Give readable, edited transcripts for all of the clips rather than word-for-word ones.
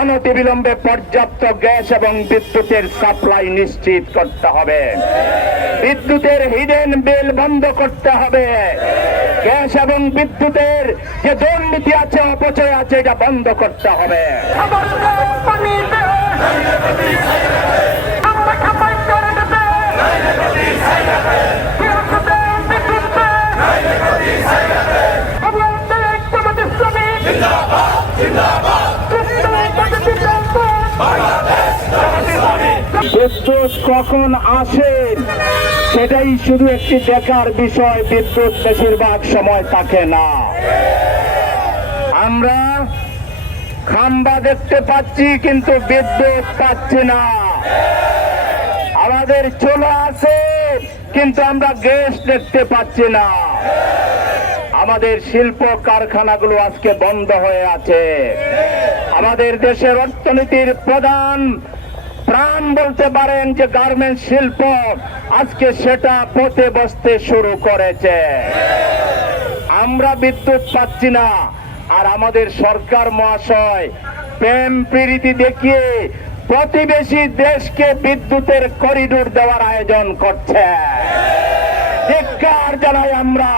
অনতিবিলম্বে পর্যাপ্ত গ্যাস এবং বিদ্যুতের সাপ্লাই নিশ্চিত করতে হবে। বিদ্যুতের হিডেন বিল বন্ধ করতে হবে। গ্যাস এবং বিদ্যুতের যে দুর্নীতি আছে, অপচয় আছে, এটা বন্ধ করতে হবে। বিদ্যুৎ কখন আসে সেটাই শুধু একটি দেখার বিষয়। বিদ্যুৎ বেশিরভাগ সময় থাকে না। আমরা খাম্বা দেখতে পাচ্ছি কিন্তু বিদ্যুৎ পাচ্ছি না। আমাদের চুলা আছে কিন্তু আমরা গ্যাস দেখতে পাচ্ছি না। আমাদের শিল্প কারখানাগুলো আজকে বন্ধ হয়ে আছে। আমাদের দেশের অর্থনীতির প্রধান প্রাণ বলতে পারেন যে গার্মেন্টস শিল্প, আজকে সেটা পথে বসতে শুরু করেছে। আমরা বিদ্যুৎ পাচ্ছি না, আর আমাদের সরকার মহাশয় প্রেম প্রীতি দেখিয়ে প্রতিবেশী দেশকে বিদ্যুতের করিডোর দেওয়ার আয়োজন করছে। ধিক্কার জানাই আমরা।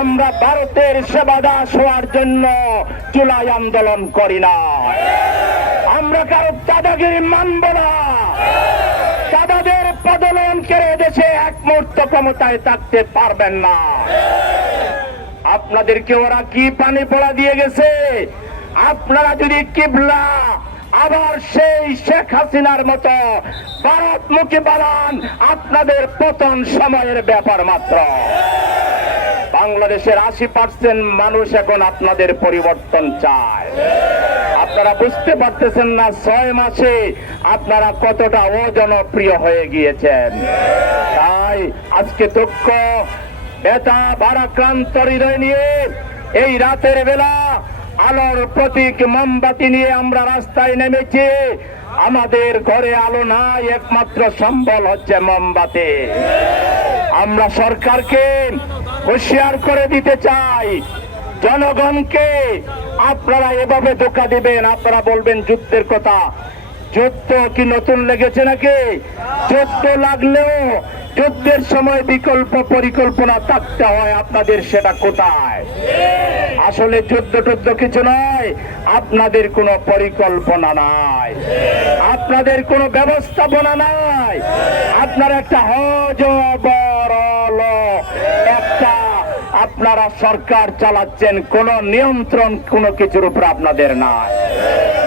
আমরা ভারতের সেবাদাস হওয়ার জন্য জুলাই আন্দোলন করি না। আমরা কারো দাদাগিরি মানব না। দাদাদের পদলন করে দেশে এক মুহূর্ত ক্ষমতায় থাকতে পারবেন না। আপনাদেরকে ওরা কি পানি পড়া দিয়ে গেছে? আপনারা যদি কিবলা আবার সেই শেখ হাসিনার মতো ভারতমুখী বানান, আপনাদের পতন সময়ের ব্যাপার মাত্র। বাংলাদেশের 80% মানুষ এখন আপনাদের পরিবর্তন চায়। আপনারা বুঝতে পারতেছেন না 6 মাসে আপনারা কতটা অজনপ্রিয় হয়ে গিয়েছেন। তাই আজকে দুঃখ, ব্যথা, ভারাক্রান্ত হৃদয় নিয়ে এই রাতের বেলা আলোর প্রতীক মোমবাতি নিয়ে আমরা রাস্তায় নেমেছি। আমাদের ঘরে আলো নাই, একমাত্র সম্বল হচ্ছে মোমবাতি। আমরা সরকারকে হুঁশিয়ার করে দিতে চাই, জনগণকে আপনারা এভাবে ধোঁকা দিবেন। আপনারা বলবেন যুদ্ধের কথা। যুদ্ধ কি নতুন লেগেছে নাকি? যুদ্ধ লাগলেও যুদ্ধের সময় বিকল্প পরিকল্পনা থাকতে হয়। আপনাদের সেটা কোথায়? আসলে যুদ্ধ টুদ্ধ কিছু নয়, আপনাদের কোনো পরিকল্পনা নাই, আপনাদের কোনো ব্যবস্থাপনা নাই। আপনারা একটা আপনারা সরকার চালাচ্ছেন, কোন নিয়ন্ত্রণ কোনো কিছুর উপর আপনাদের নাই।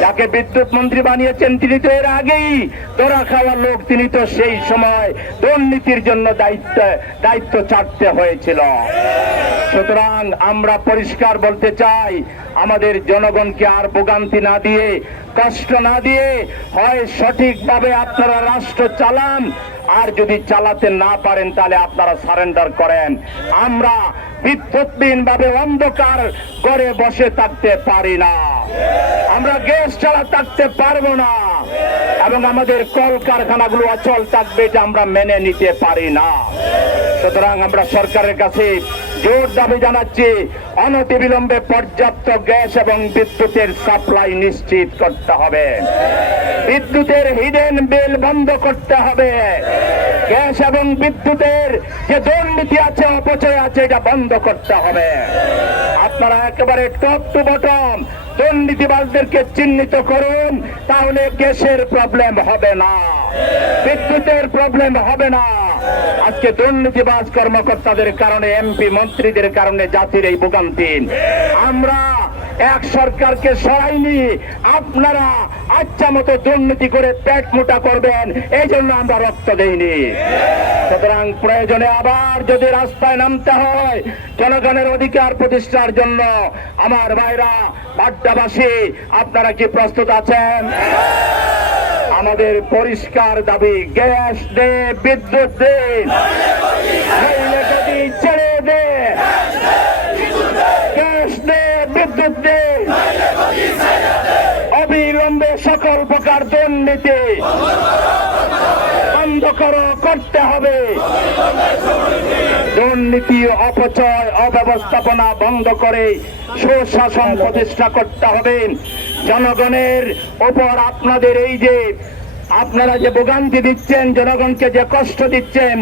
যাকে বিদ্যুৎ মন্ত্রী বানিয়েছেন তিনি তো এর আগেই ধরা খাওয়া লোক। তিনি তো সেই সময় দুর্নীতির জন্য দায়িত্ব ছাড়তে হয়েছিল। সুতরাং আমরা পরিষ্কার বলতে চাই, আমাদের জনগণকে আর ভোগান্তি না দিয়ে, কষ্ট না দিয়ে, হয় সঠিকভাবে আপনারা রাষ্ট্র চালান, আর যদি চালাতে না পারেন তাহলে আপনারা সারেন্ডার করেন। আমরা বিদ্যুৎহীন ভাবে অন্ধকার করে বসে থাকতে পারি না। আমরা গ্যাস ছাড়া থাকতে পারবো না, এবং আমাদের কলকারখানাগুলো অচল থাকবে, এটা আমরা মেনে নিতে পারি না। সুতরাং আমরা সরকারের কাছে জোর দাবি জানাচ্ছি, অনতিবিলম্বে পর্যাপ্ত গ্যাস এবং বিদ্যুতের সাপ্লাই নিশ্চিত করতে হবে। বিদ্যুতের হিডেন বিল বন্ধ করতে হবে। গ্যাস এবং বিদ্যুতের যে দুর্নীতি আছে, অপচয় আছে, এটা বন্ধ করতে হবে। আপনারা একেবারে টপ টু বটম দুর্নীতিবাজদেরকে চিহ্নিত করুন, তাহলে গ্যাসের প্রবলেম হবে না, বিদ্যুতের প্রবলেম হবে না। আজকে দুর্নীতিবাজ কর্মকর্তাদের কারণে, এমপি মন্ত্রীদের কারণে জাতির এই ভোগান্তি। আমরা এক সরকারকে সরাইনি, আপনারা আচ্ছা মতো দুর্নীতি করে পেট মোটা করবেন, এই জন্য আমরা রক্ত দেইনি। সুতরাং প্রয়োজনে আবার যদি রাস্তায় নামতে হয় জনগণের অধিকার প্রতিষ্ঠার জন্য, আমার ভাইরা বাড্ডাবাসী, আপনারা কি প্রস্তুত আছেন? আমাদের পরিষ্কার দাবি, গ্যাস দে, বিদ্যুৎ দে, ছেড়ে দে, গ্যাস দে, বিদ্যুৎ দে, অবিলম্বে সকল প্রকার দুর্নীতি বন্ধ করতে হবে। দুর্নীতি, অপচয়, অব্যবস্থাপনা বন্ধ করে সুশাসন প্রতিষ্ঠা করতে হবে। জনগণের ওপর আপনাদের এই যে আপনারা যে ভোগান্তি দিচ্ছেন, জনগণকে যে কষ্ট দিচ্ছেন,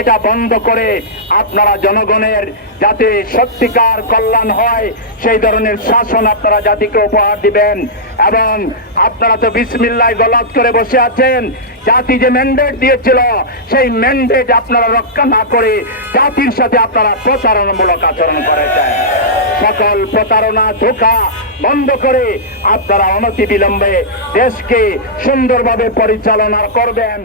এটা বন্ধ করে আপনারা জনগণের যাতে সত্যিকার কল্যাণ হয় সেই ধরনের শাসন আপনারা জাতিকে উপহার দিবেন। এবং আপনারা তো বিসমিল্লাহ গলাত করে বসে আছেন। জাতি যে ম্যান্ডেট দিয়েছিল সেই ম্যান্ডেট আপনারা রক্ষা না করে জাতির সাথে আপনারা প্রতারণামূলক আচরণ করেছেন। সকল প্রতারণা ধোঁকা বন্ধ করে আপনারা অনতি বিলম্বে দেশকে সুন্দরভাবে পরিচালনা করবেন।